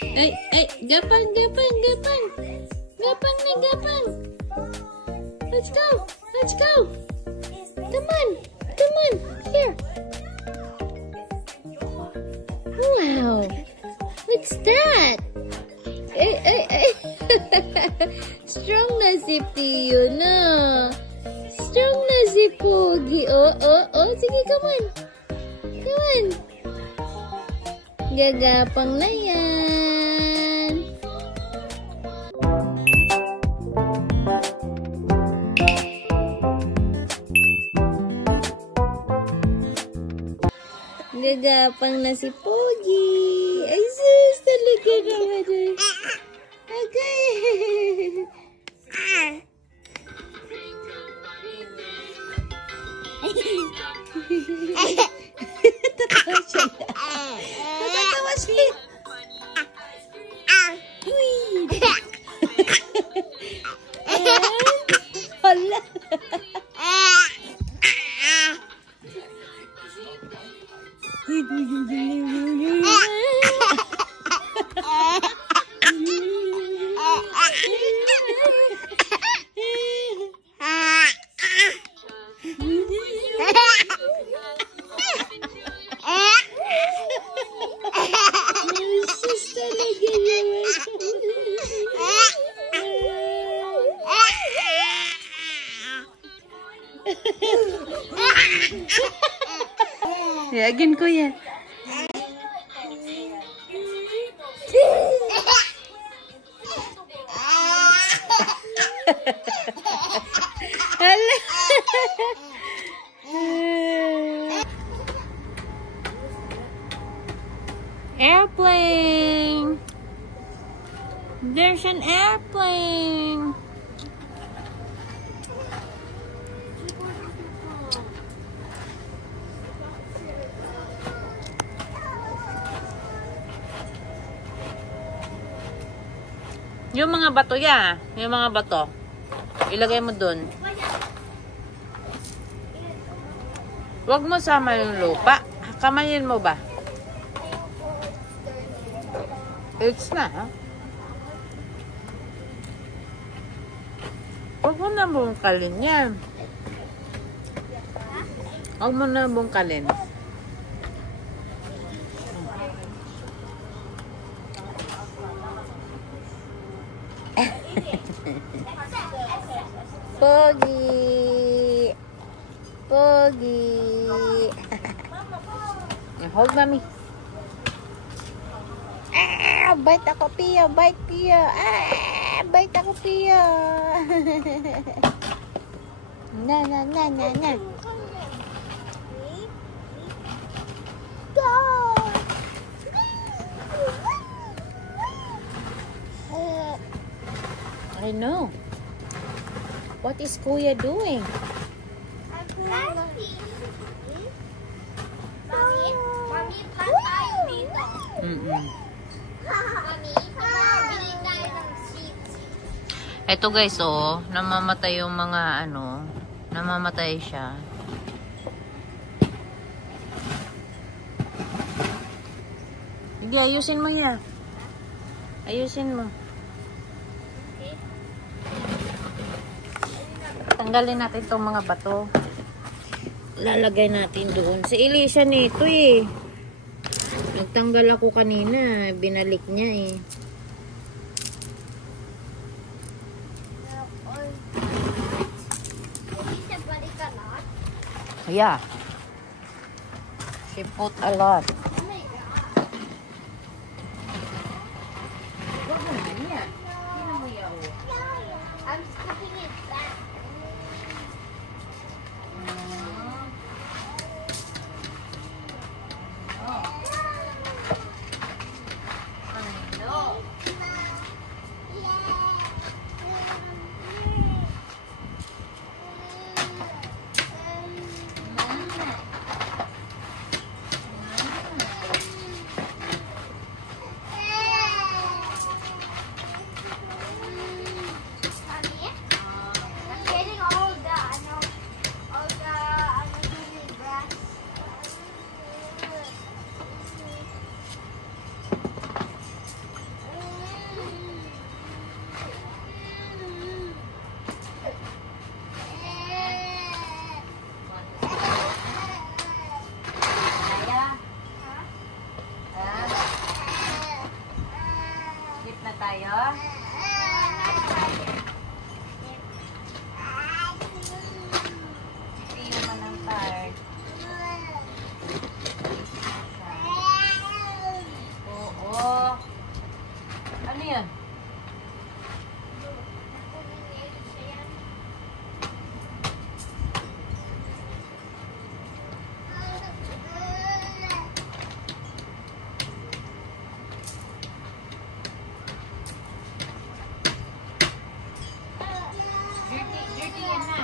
Ay, gapang. Gapang na, gapang. Let's go. Come on. Here. Wow. What's that? Ay. Strong na si Pio na. Strong na si Pogi. Oh. Sige, come on. Gagapang na yan. Gagapang na si Pogi. Ay, sis, talaga naman. Okay. Tatawa siya. Hala. Again, kuya. Airplane. There's an airplane. Yung mga bato yung mga bato. Ilagay mo dun. Huwag mo sama yung lupa. Kamayin mo ba? It's na, ha? Huwag mo na bungkalin yan. Huwag mo na bungkalin. Pogi. Hold mommy. Bite ako, Pio. Bite ako, Pio. Na. Go. I know. What is Kuya doing? Mami, plant tayo dito. Mami, bili tayo ng seeds. Eto guys, namamatay yung mga namamatay siya. Hindi, ayusin mo niya. Ayusin mo. Tanggalin natin itong mga bato. Lalagay natin doon. Si Elisha nito eh. Nagtanggal ako kanina. Binalik niya eh. Yeah. She put a lot. I'm scooping it back. tayo? Hindi naman ang card. Oo. Ano yan? Dirty yan na.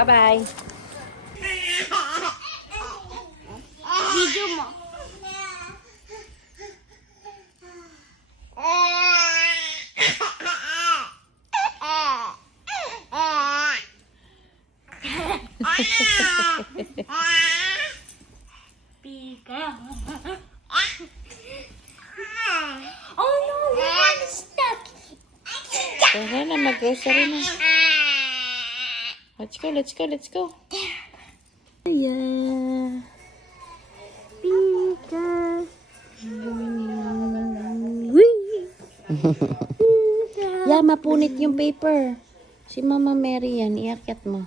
Bye-bye. Video mo. Pika. Oh no, we are stuck. Tara na, mag-grocery na. Let's go, let's go, let's go. Yeah. Pika. Yeah, mapunit yung paper. Si Mama Mary yan, iakyat mo.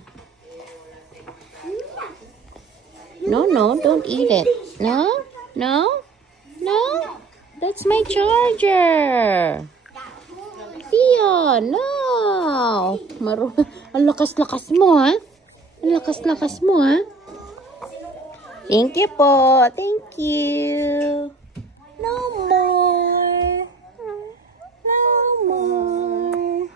No, no, don't eat it. No, no, no. That's my charger. Dion, no. Ang lakas-lakas mo, ha? Ang lakas-lakas mo, ha? Thank you po. Thank you. No more. No more.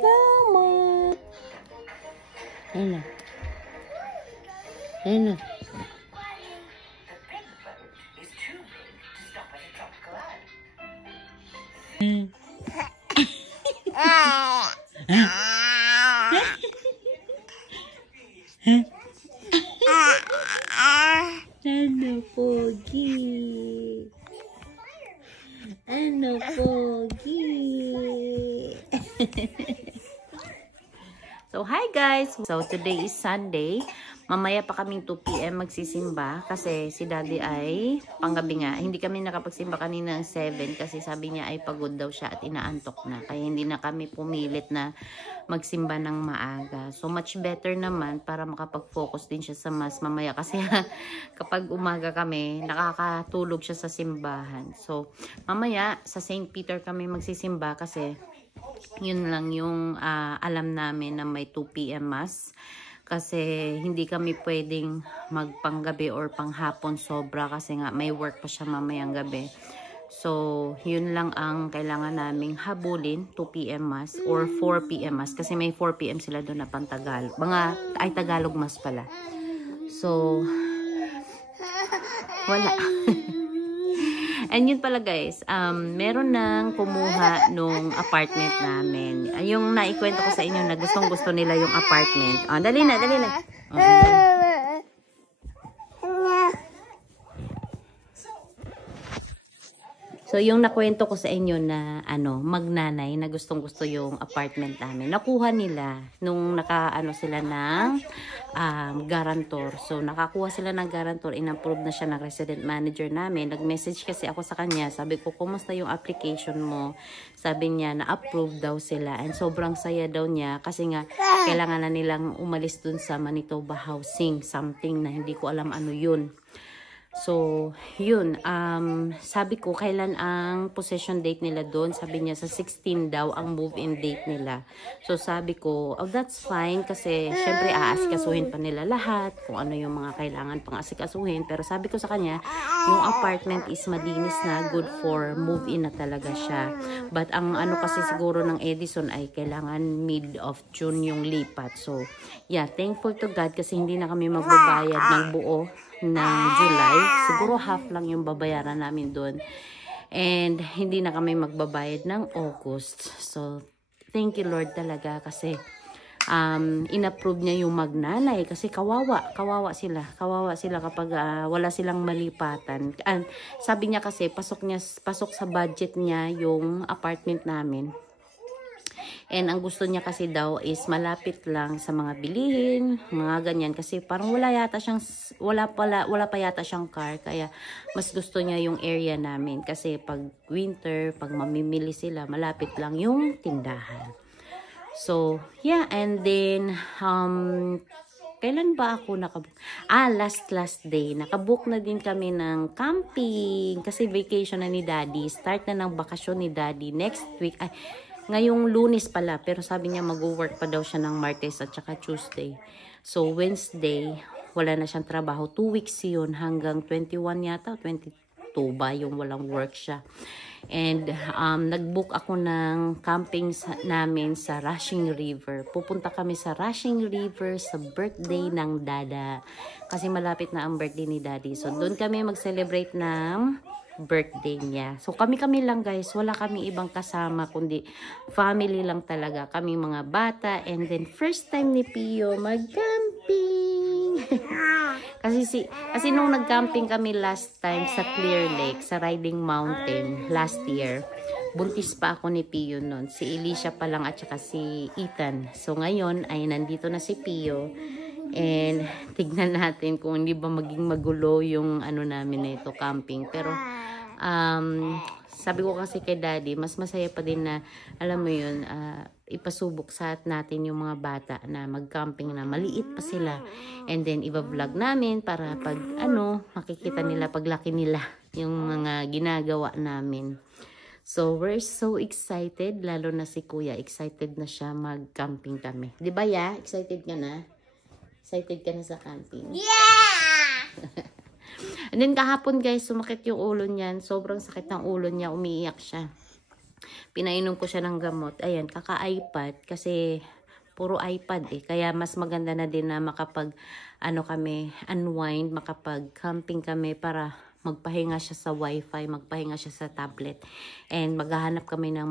No more. Ayun na. Ayun na. Ano, Pogi? Ano, Pogi? So, hi guys! So, today is Sunday. Mamaya pa kaming 2 PM magsisimba kasi si Daddy ay panggabi nga. Hindi kami nakapagsimba kanina ng 7 kasi sabi niya ay pagod daw siya at inaantok na. Kaya hindi na kami pumilit na magsimba ng maaga. So much better naman para makapag-focus din siya sa mass mamaya kasi kapag umaga kami, nakakatulog siya sa simbahan. So mamaya sa St. Peter kami magsisimba kasi yun lang yung alam namin na may 2 PM mass. Kasi hindi kami pwedeng magpanggabi or panghapon sobra kasi nga may work pa siya mamayang gabi. So, yun lang ang kailangan naming habulin, 2 PM mass or 4 PM mass kasi may 4 PM sila doon na pang-Tagalog. Tagalog mass pala. So, wala. And yun pala guys, meron nang kumuha nung apartment namin. Yung naikwento ko sa inyo na gustong-gusto nila yung apartment. Oh, dali na, dali na. Okay. So, yung nakwento ko sa inyo na magnanay na gustong-gusto yung apartment namin. Nakuha nila nung sila ng guarantor. So, nakakuha sila ng guarantor. In-approve na siya ng resident manager namin. Nag-message kasi ako sa kanya. Sabi ko, kumusta yung application mo? Sabi niya, na-approve daw sila. And sobrang saya daw niya kasi nga, kailangan na nilang umalis dun sa Manitoba Housing. Something na hindi ko alam ano yun. So, yun. Sabi ko, kailan ang possession date nila doon? Sabi niya, sa 16 daw ang move-in date nila. So, sabi ko, oh, that's fine. Kasi, syempre, aasikasuhin pa nila lahat. Kung ano yung mga kailangan pang asikasuhin. Pero sabi ko sa kanya, yung apartment is madinis na, good for move-in na talaga siya. But, ang kasi siguro ng Edison ay kailangan mid of June yung lipat. So, yeah, thankful to God kasi hindi na kami magbabayad ng buo ng July. Siguro half lang yung babayaran namin doon. And hindi na kami magbabayad ng August. So, thank you Lord talaga kasi inapprove niya yung magnanay kasi kawawa sila kapag wala silang malipatan. And sabi niya kasi pasok sa budget niya yung apartment namin. And ang gusto niya kasi daw is malapit lang sa mga bilihin, mga ganyan. Kasi parang wala pa yata siyang car. Kaya mas gusto niya yung area namin. Kasi pag winter, pag mamimili sila, malapit lang yung tindahan. So, yeah. And then, kailan ba ako nakabook? Last day. Nakabook na din kami ng camping. Kasi vacation na ni Daddy. Start na ng bakasyon ni Daddy. Next week, ngayong Lunes pala, pero sabi niya mag-work pa daw siya ng Martes at saka Tuesday. So, Wednesday, wala na siyang trabaho. 2 weeks yun hanggang 21 yata, tuba, yung walang work siya. And nag-book ako ng camping namin sa Rushing River. Pupunta kami sa Rushing River sa birthday ng Dada. Kasi malapit na ang birthday ni Daddy. So doon kami mag-celebrate ng birthday niya. So kami lang guys, wala kami ibang kasama kundi family lang talaga, kami mga bata. And then first time ni Pio mag-camping. kasi nung nag-camping kami last time sa Clear Lake, sa Riding Mountain last year, buntis pa ako ni Pio noon. Si Alicia pa lang at saka si Ethan. So ngayon ay nandito na si Pio. And tignan natin kung hindi ba maging magulo yung ano namin na ito, camping. Pero sabi ko kasi kay Daddy, mas masaya pa din na, alam mo yun, ipasubok sa natin yung mga bata na mag-camping na maliit pa sila. And then iba-vlog namin para pag makikita nila paglaki nila yung mga ginagawa namin. So we're so excited, lalo na si Kuya, excited na siya mag-camping kami. 'Di ba, ya? Excited ka na? Excited ka na sa camping? Yeah! And then kahapon guys, sumakit yung ulo niyan. Sobrang sakit ng ulo niya. Umiiyak siya. Pinainom ko siya ng gamot. Ayan, kaka-iPad. Kasi puro iPad eh. Kaya mas maganda na din na makapag, kami, unwind, makapag-camping kami para magpahinga siya sa wifi, magpahinga siya sa tablet. And maghahanap kami ng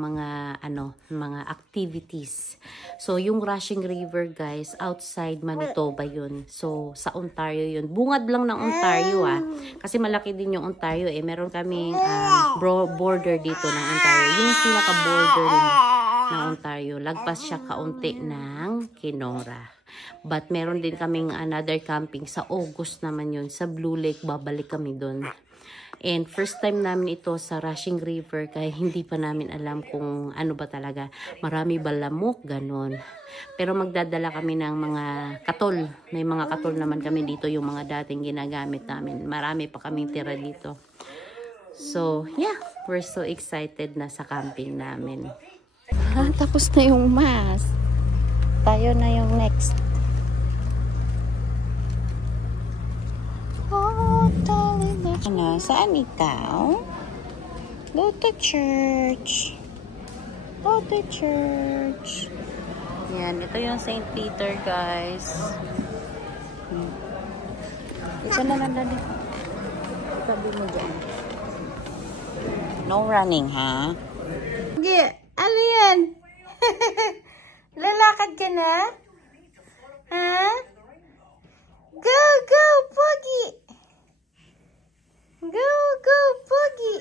mga activities. So, yung Rushing River, guys, outside Manitoba yun. So, sa Ontario yun. Bungad lang ng Ontario, Kasi malaki din yung Ontario, eh. Meron kaming border dito ng Ontario. Yung pinaka-border ng Ontario. Lagpas siya kaunti ng Kenora. But meron din kaming another camping sa August naman yun. Sa Blue Lake, babalik kami doon. And first time namin ito sa Rushing River, kaya hindi pa namin alam kung ano ba talaga. Marami ba lamok, ganon. Pero magdadala kami ng mga katol. May mga katol naman kami dito, yung mga dating ginagamit namin. Marami pa kaming tira dito. So, yeah, we're so excited na sa camping namin. Tapos na yung mass. Tayo na yung next. Saan ikaw? Go to church. Go to church. Yan, ito yung St. Peter, guys. Ito naman dali. Sabi mo dyan. No running, ha? Hindi. Ano yan? Lalakad ka na? Ha? Go, go, Pogi! Go, go, Pogi!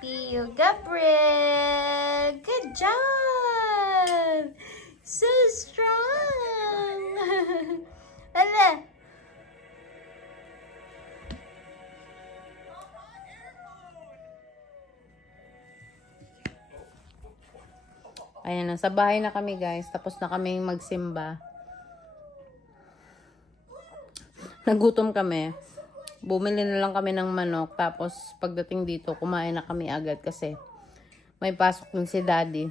Pio Gabriel! Good job! So strong! Ala! Ayan, nasa bahay na kami guys. Tapos na kami magsimba. Nagutom kami. Bumili na lang kami ng manok. Tapos pagdating dito, kumain na kami agad kasi may pasok din si Daddy.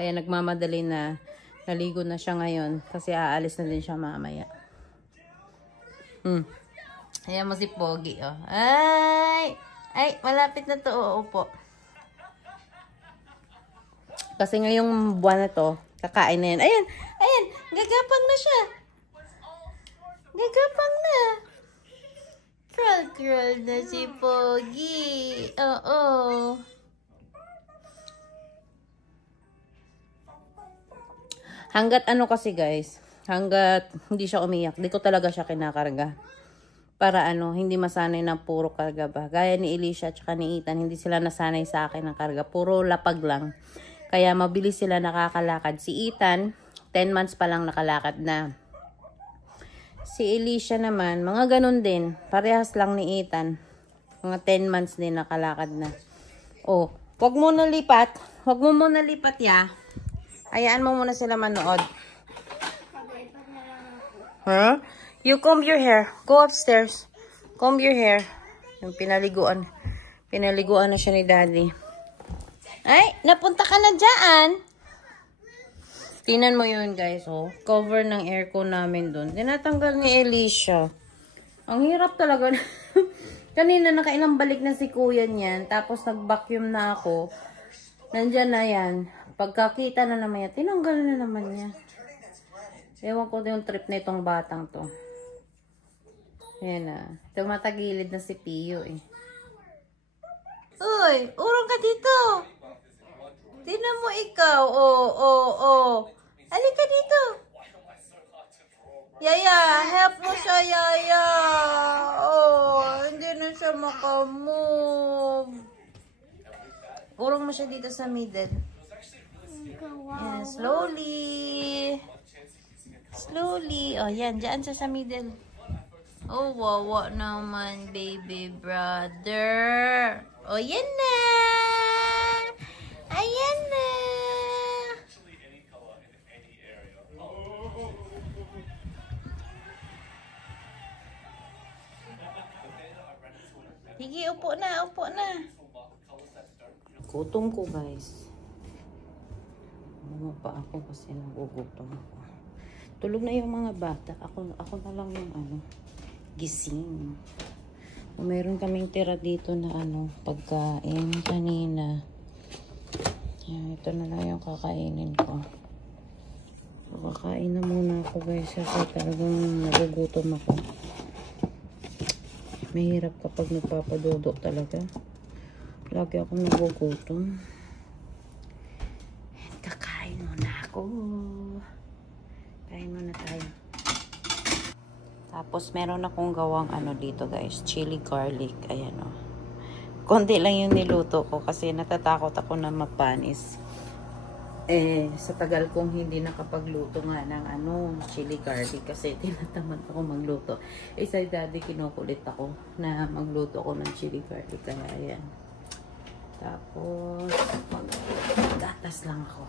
Kaya nagmamadali na naligo na siya ngayon kasi aalis na din siya mamaya. Ayan mo si Pogi, oh. Ay! Ay, malapit na to. Uupo. Kasi ngayong buwan na to, kakain na yan. Ayan! Ayan! Gagapang na siya! Gagapang na! Crawl na si Pogi. Oo. Hanggat kasi guys, hanggat hindi siya umiyak, di ko talaga siya kinakarga. Para hindi masanay ng puro karga ba. Gaya ni Alicia at saka ni Ethan, hindi sila nasanay sa akin ng karga. Puro lapag lang. Kaya mabilis sila nakakalakad. Si Ethan, 10 months pa lang nakalakad na. Si Alicia naman, mga ganun din. Parehas lang ni Ethan. Mga 10 months din nakalakad na. Oh, wag mo na lipat. Wag mo muna lipat, ya. Hayaan mo muna sila manood. Huh? You comb your hair. Go upstairs. Comb your hair. Yung pinaliguan. Pinaliguan na siya ni Daddy. Ay, napunta ka na dyan. Tinan mo yun, guys. Oh. Cover ng aircon namin dun. Tinatanggal ni Alicia. Ang hirap talaga. Kanina nakailang balik na si kuya niyan. Tapos nag-vacuum na ako. Nandyan na yan. Pagkakita na naman yan, tinanggal na naman niya. Ewan ko yung trip na itong batang to. Ayan na. Tumatagilid na si Pio eh. Uy, urong ka dito. Tingnan mo ikaw. Oh. Halika dito. Yaya, help mo siya, Yaya. Oh, hindi na siya makamove. Urong mo siya dito sa middle. Yan, slowly. Slowly. Oh, yan. Diyan siya sa middle. Oh, wawa naman, baby brother. Oh, yan na. Ayan na. Sige, upo na, upo na. Gutom ko, guys. Ano pa ako kasi nagugutom ako. Tulog na yung mga bata. Ako na lang yung gising. Meron kaming tira dito na pagkain kanina. Yan, ito na lang yung kakainin ko. So, kakain na muna ako, guys, kasi talagang nagugutom ako. Mahirap kapag nagpapadudok talaga. Lagi akong nagugutom. Kakain muna ako. Kain muna tayo. Tapos meron akong gawang dito, guys, chili garlic. Ayan o. Konti lang yung niluto ko kasi natatakot ako na mapanis. Sa tagal kong hindi nakapagluto nga ng chili garlic kasi tinatamad ako magluto. Sa daddy kinukulit ako na magluto ako ng chili garlic. Kaya ayan. Tapos maggatas lang ako.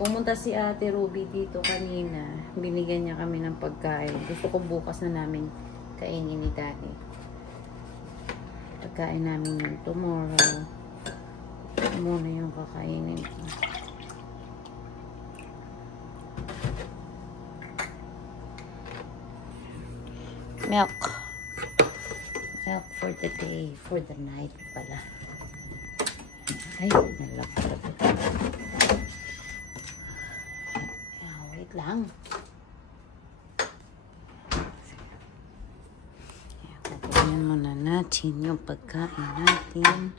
Pumunta si Ate Ruby dito kanina. Binigyan niya kami ng pagkain. Gusto ko bukas na namin kainin ni daddy. Pagkain namin yung tomorrow. Muna yung kakainin ko. Milk for the day, for the night pala. Ay, nalapot. Wait lang. Kukunin muna natin yung pagkain natin.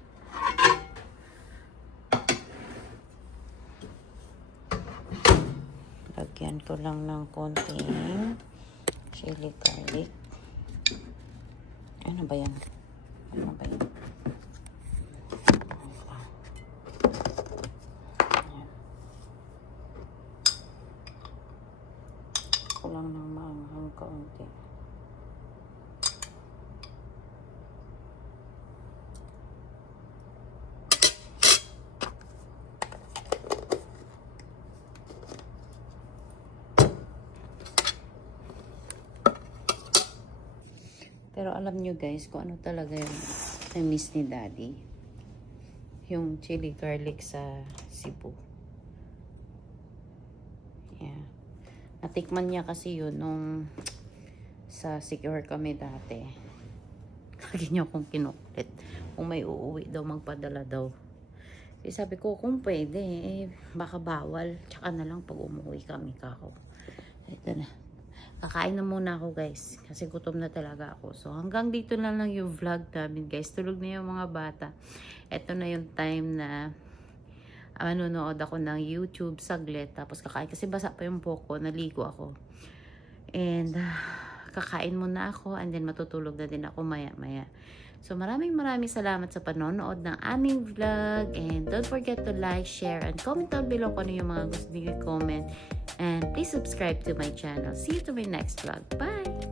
Lagyan ko lang ng konting chili garlic. Ano ba yan? Ano ba yan? Ko lang ng maanghang kaunti. Pero alam nyo, guys, kung ano talaga yung na-miss ni daddy. Yung chili garlic sa Cebu. Yeah. Natikman niya kasi yun nung sa Secure kami dati. Lagi niya akong kinukulit. Kung may uuwi daw, magpadala daw. Sabi ko, kung pwede, baka bawal. Tsaka na lang pag umuwi kami kako. Ito na. Kakain na muna ako, guys. Kasi gutom na talaga ako. So, hanggang dito na lang yung vlog namin, guys. Tulog na yung mga bata. Ito na yung time na manonood ako ng YouTube saglit. Tapos kakain. Kasi basa pa yung buhok ko. Naligo ako. And, kakain muna ako. And then, matutulog na din ako maya-maya. So, maraming salamat sa panonood ng aming vlog. And don't forget to like, share, and comment down below kung ano yung mga gusto niyo i-comment. And please subscribe to my channel. See you to my next vlog. Bye!